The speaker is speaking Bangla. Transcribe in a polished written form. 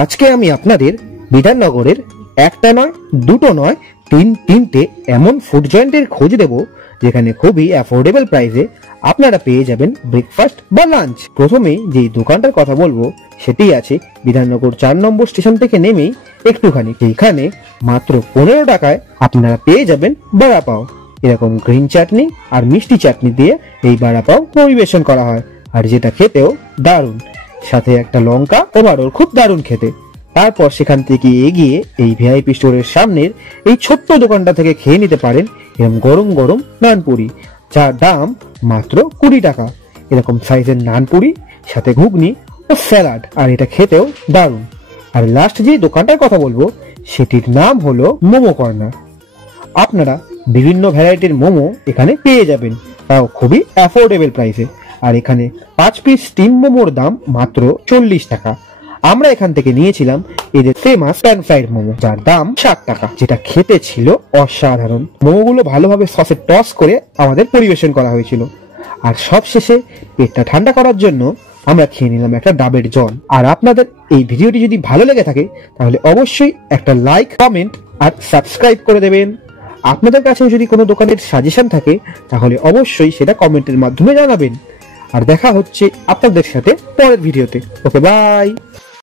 আজকে আমি আপনাদের বিধাননগরের একটা নয় দুটো নয় তিনটে এমন ফুড জয়েন্টের খোঁজ দেব যেখানে খুবই অ্যাফোর্ডেবল প্রাইসে আপনারা পেয়ে যাবেন ব্রেকফাস্ট বা লাঞ্চ। প্রথমে যেই দোকানটার কথা বলবো সেটি আছে বিধাননগর 4 নম্বর স্টেশন থেকে নেমেই একটুখানি, সেইখানে মাত্র 15 টাকায় আপনারা পেয়ে যাবেন বড়া পাও। এরকম গ্রিন চাটনি আর মিষ্টি চাটনি দিয়ে এই বড়া পাও পরিবেশন করা হয়, আর যেটা খেতেও দারুণ, সাথে একটা লঙ্কা ওভারঅল খুব দারুণ খেতে। তারপর সেখান থেকে এগিয়ে এই ভিআইপি স্টোরের সামনের এই ছোট্ট দোকানটা থেকে খেয়ে নিতে পারেন এরকম গরম গরম নানপুরি, যার দাম মাত্র 20 টাকা। এরকম সাইজের নানপুরি সাথে ঘুগনি ও স্যালাড, আর এটা খেতেও দারুণ। আর লাস্ট যে দোকানটার কথা বলবো সেটির নাম হলো মোমো কর্নার। আপনারা বিভিন্ন ভ্যারাইটির মোমো এখানে পেয়ে যাবেন, তাও খুবই অ্যাফোর্ডেবল প্রাইসে। আর এখানে 5 পিস স্টিম মোমোর দাম মাত্র 40 টাকা। আমরা এখান থেকে নিয়েছিলাম এদের ফেমাস প্যান ফ্রাইড মোমো, যার দাম 60 টাকা, যেটা খেতে ছিল অসাধারণ। মোমোগুলো ভালোভাবে সসে টস করে আমাদের পরিবেশন করা হয়েছিল। আর সবশেষে পেটটা ঠান্ডা করার জন্য আমরা খেয়ে নিলাম একটা ডাবের জল। আর আপনাদের এই ভিডিওটি যদি ভালো লেগে থাকে তাহলে অবশ্যই একটা লাইক, কমেন্ট আর সাবস্ক্রাইব করে দেবেন। আপনাদের কাছে যদি কোনো দোকানের সাজেশন থাকে তাহলে অবশ্যই সেটা কমেন্টের মাধ্যমে জানাবেন। আর দেখা হচ্ছে আপনাদের সাথে পরের ভিডিওতে। ওকে, বাই।